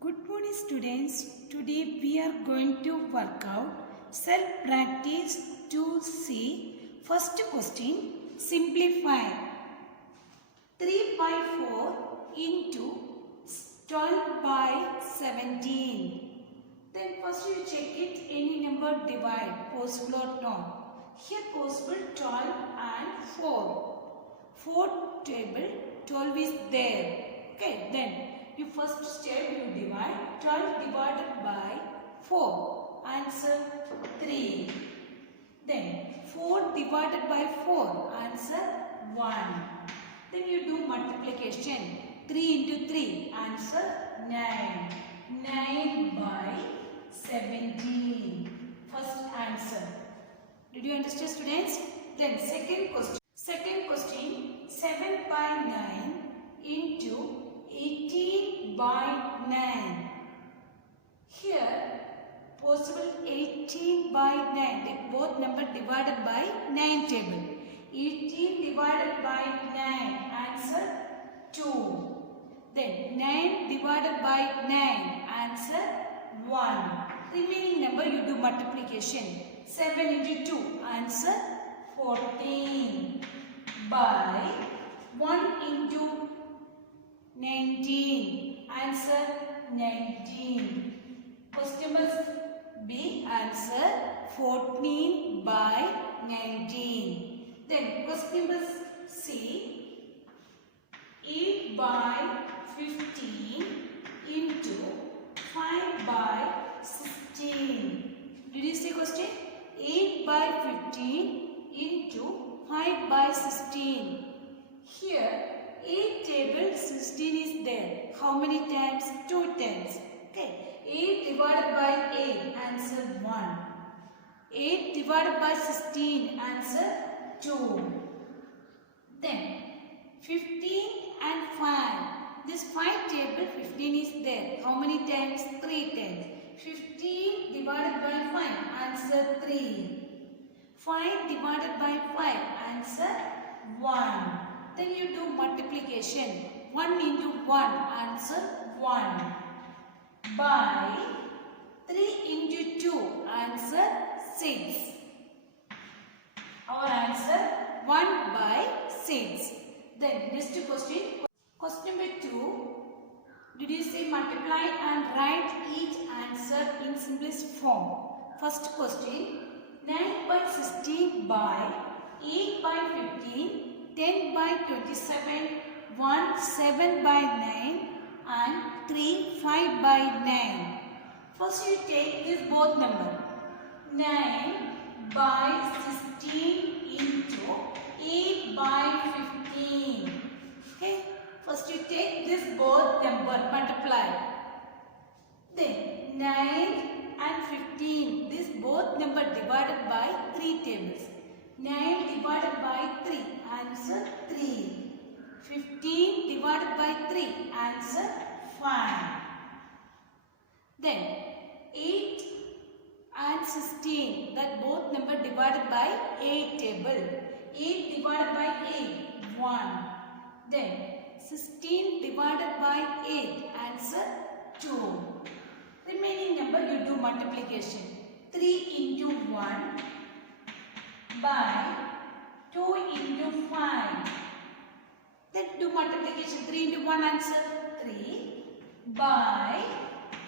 Good morning students. Today we are going to work out self practice 2C. First question, simplify 3 by 4 into 12 by 17. Then first you check it, any number divide, possible or not. Here possible 12 and 4. 4 table 12 is there. Okay, then you first step you divide 12 divided by 4. Answer 3. Then 4 divided by 4. Answer 1. Then you do multiplication. 3 into 3. Answer 9. 9 by 17. First answer. Did you understand students? Then second question. Second question, 7 by 9 into 18 by 9. Here possible 18 by 9. Both number divided by 9 table. 18 divided by 9. Answer 2. Then 9 divided by 9. Answer 1. Remaining number you do multiplication. 7 into 2. Answer 14 by 1 into 19. Answer 19. Question must be answer 14 by 19. Then question must C 8 by 15 into 5 by 16. Did you see question? 8 by 15 into 5 by 16. Here 8 table 16 is there. How many times? 2 times. Okay. 8 divided by 8. Answer 1. 8 divided by 16. Answer 2. Then 15 and 5. This 5 table 15 is there. How many times? 3 times. 15 divided by 5. Answer 3. 5 divided by 5. Answer 1. Then you do multiplication. 1 into 1. Answer 1. By 3 into 2. Answer 6. Our answer 1 by 6. Then next question. Question number 2. Did you say multiply and write each answer in simplest form? First question. 9 by 16 by 8 by 15. 10 by 27, 1 7 by 9 and 3 5 by 9. First you take this both number. 9 by 16 into 8 by 15. Okay. First you take this both number, multiply. Then 9 and 15. This both number divided by 3 tables. 9 divided by 3. Answer 3. 15 divided by 3. Answer 5. Then 8 and 16. That both number divided by 8 table. 8 divided by 8. 1. Then 16 divided by 8. Answer 2. Remaining number you do multiplication. 3 into 1 by 2 into 5. Then do multiplication. 3 into 1 answer 3 by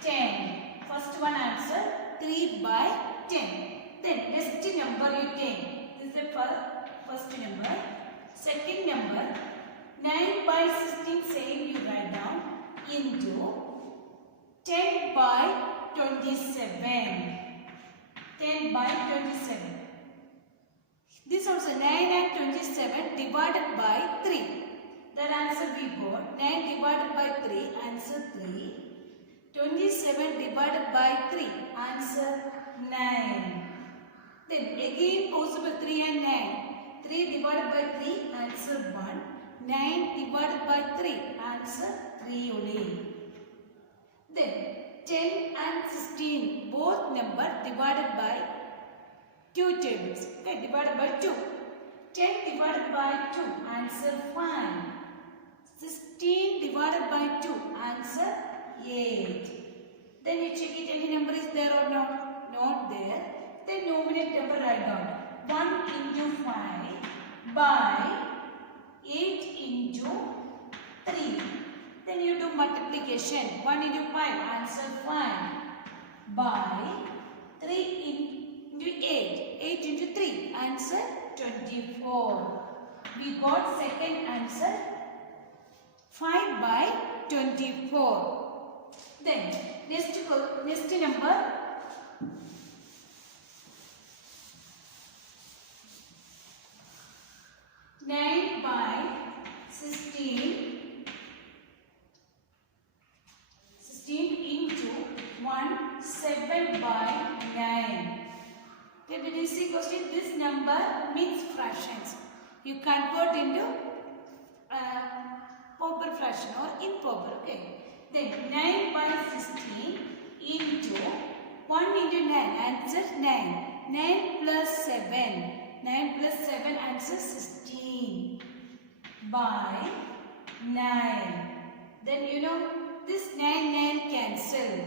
10. First one answer 3 by 10. Then next number you take. This is the first number. Second number 9 by 16 same you write down into 10 by 27. 10 by 27. This also 9 and 27 divided by 3. That answer we got 9 divided by 3. Answer 3. 27 divided by 3. Answer 9. Then again possible 3 and 9. 3 divided by 3. Answer 1. 9 divided by 3. Answer 3 only. Then 10 and 16 both number divided by 2 tables. Okay, divided by 2. 10 divided by 2. Answer 5. 16 divided by 2. Answer 8. multiplication. 1 into 5, answer 5. By 3 into 8. 8 into 3, answer 24. We got second answer 5 by 24. Then next number 9 by 16. 16 into 1, 7 by 9. Okay, did you see question? This number means fractions. You convert into proper fraction or improper. Okay. Then 9 by 16 into 1 into 9, answer 9. 9 plus 7. 9 plus 7, answer 16 by 9. Then you know this 9 cancel.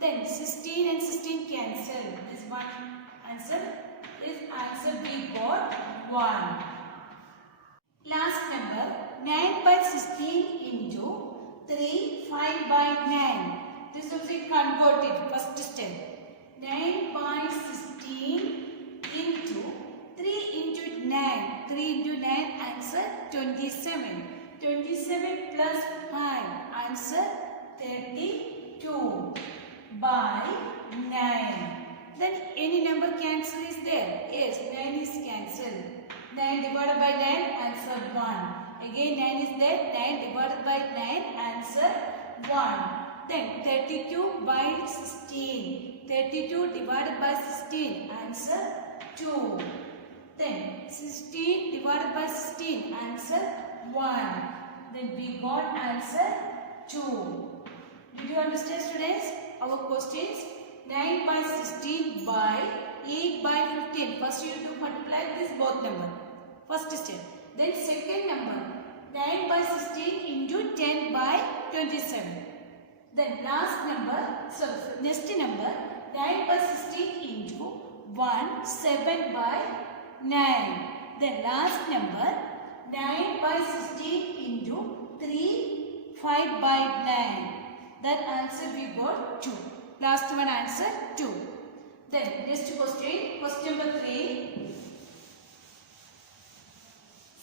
Then 16 and 16 cancel. This one answer. This answer we got 1. Last number 9 by 16 into 3, 5 by 9. This will be converted. First step. 9 by 16 into 3 into 9. 3 into 9, answer 27. 27 plus 5, answer 32 by 9. Then any number cancel is there? Yes, 9 is cancelled. 9 divided by 9, answer 1. Again 9 is there. 9 divided by 9, answer 1. Then 32 by 16. 32 divided by 16, answer 2. Then 16 divided by 16, answer 1. Then we got answer 2. Did you understand, students? Our questions 9 by 16 by 8 by 15. First you have to multiply this both number. First step. Then second number 9 by 16 into 10 by 27. Then last number, next number 9 by 16 into 1, 7 by 9. Then last number 9 by 16 into 3, 5 by 9. That answer we got 2. Last one answer 2. Then next question number 3.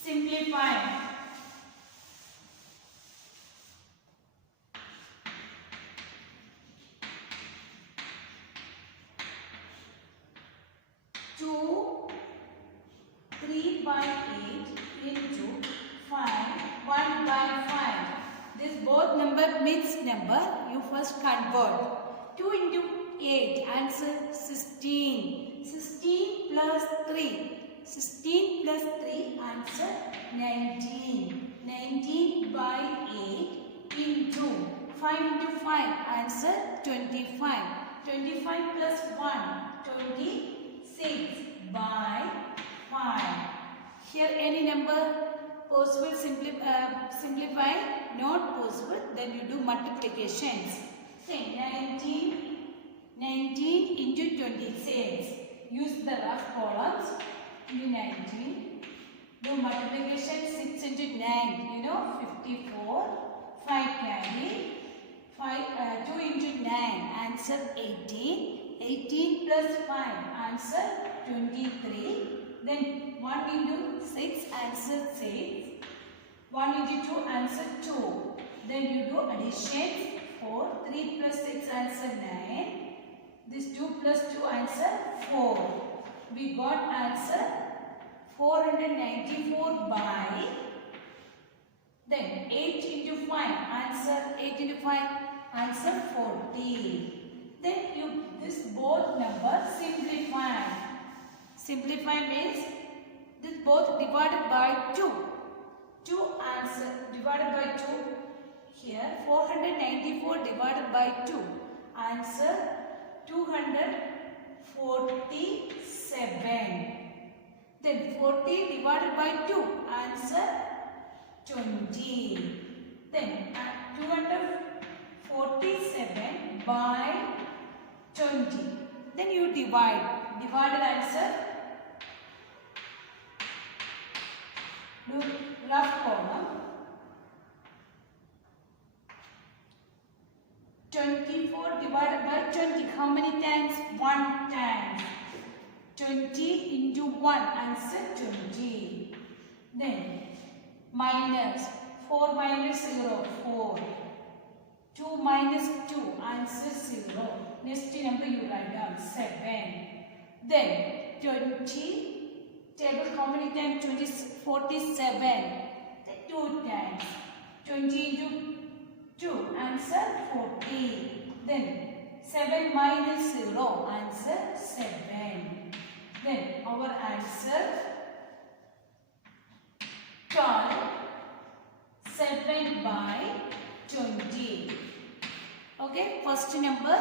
Simplify. By 8 into 5, 1 by 5. This both number mixed number, you first convert. 2 into 8, answer 16. 16 plus 3. 16 plus 3, answer 19. 19 by 8 into 5 into 5, answer 25. 25 plus 1, 26 by 5. Here any number possible simplify, not possible, then you do multiplications. Say 19 into 26. Use the rough columns. Into 19. Do multiplication 6 into 9. You know 54. 5 carry. 2 into 9. Answer 18. 18 plus 5. Answer 23. Then 1 into 6, answer 6. 1 into 2, answer 2. Then you do addition. 4. 3 plus 6, answer 9. This 2 plus 2, answer 4. We got answer 494 by. Then 8 into 5, answer 8 into 5, answer 40. Then you this both numbers simplify. Simplify means this both divided by 2. 2 answer divided by 2. Here 494 divided by 2. Answer 247. Then 40 divided by 2. Answer 20. Then 247 by 20. Then you divide. Divided answer. Do rough column. 24 divided by 20. How many times? 1 time. 20 into 1. Answer 20. Then minus 4 minus 0. 4. 2 minus 2. Answer 0. Next number you write down. 7. Then 20. Table how many times? 20, 47. Then 2 times. 20 into 2. Answer 40. Then 7 minus 0. Answer 7. Then our answer 12. 7 by 20. Okay. First number.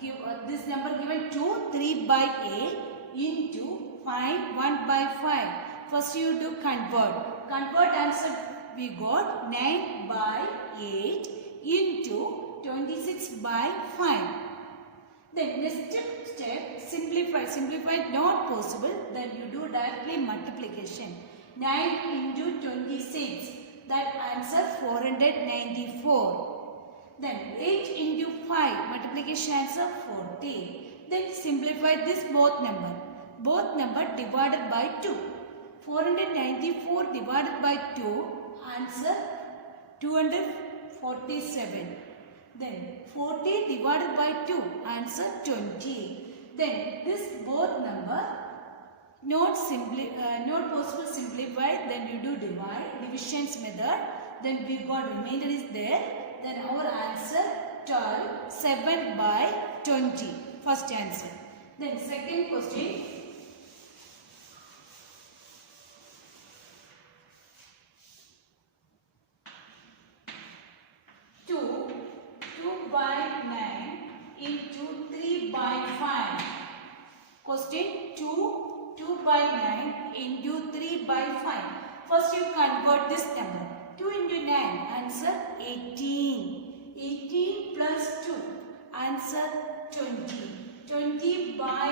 Give this number given 2. 3 by 8 into 5, 1 by 5. First you do convert. Convert answer we got 9 by 8 into 26 by 5. Then next step simplify. Simplify not possible. Then you do directly multiplication. 9 into 26. That answer 494. Then 8 into 5. Multiplication answer 40. Then simplify this both number. Both number divided by 2. 494 divided by 2. Answer 247. Then 40 divided by 2. Answer 20. Then this both number not possible simplify. Then you do divide. Divisions method. Then we got remainder is there. Then our answer 12. 7 by 20. First answer. Then second question. 2 by 9 into 3 by 5. Question 2 by 9 into 3 by 5. First you convert this number. 2 into 9 answer 18. 18 plus 2 answer 20. 20 by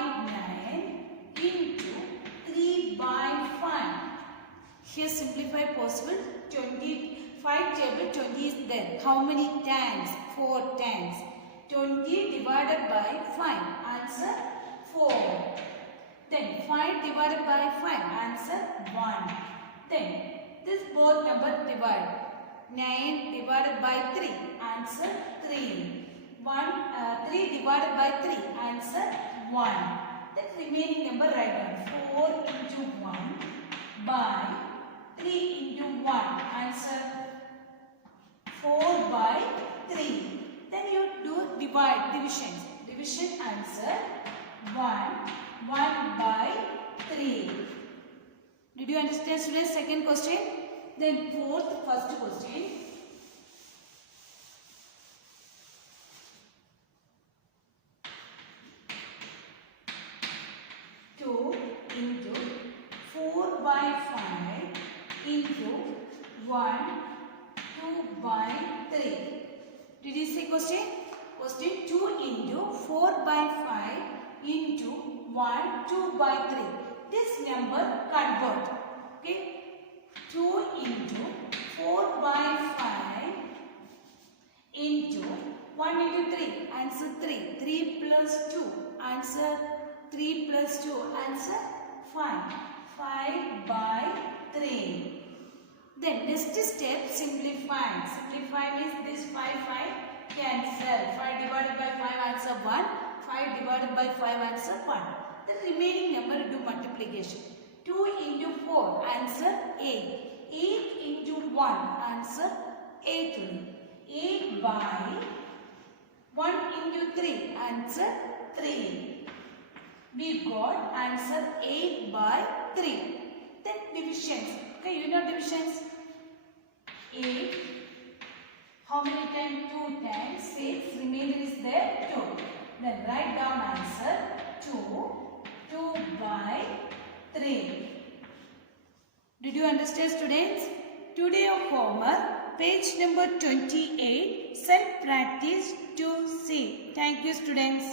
9 into 3 by 5. Here simplify possible. 25 table 20 is there. How many times? 4 times. 20 divided by 5. Answer 4. Then 5 divided by 5. Answer 1. Then this both number divide. 9 divided by 3. Answer 3. 3 divided by 3. Answer 1. The remaining number write down. 4 into 1 by 3 into 1. Answer 4 by 3. Then you do divide. Divisions. Division answer 1 by 3. Did you understand students? Second question. Then first question. 2 into 4 by 5 into 1, 2 by 3. Did you see question? Question 2 into 4 by 5 into 1, 2 by 3. This number convert. Okay. 2 into 4 by 5 into 1 into 3. Answer 3. 3 plus 2. Answer 3 plus 2. Answer 5. 5 by 3. Then next step simplifying. Simplifying is this 5 cancel. 5 divided by 5 answer 1. 5 divided by 5 answer 1. The remaining number do multiplication. 2 into 4 answer 8. 8 into 1 answer 8. 8 by 1 into 3 answer 3. We got answer 8 by 3. Then divisions. Okay, you know divisions. 8. How many times? 2 times. 6. Remainder is there 2. Then write down answer 2. 2 by 3. Did you understand students? Today of homework, page number 28, self practice to see. Thank you students.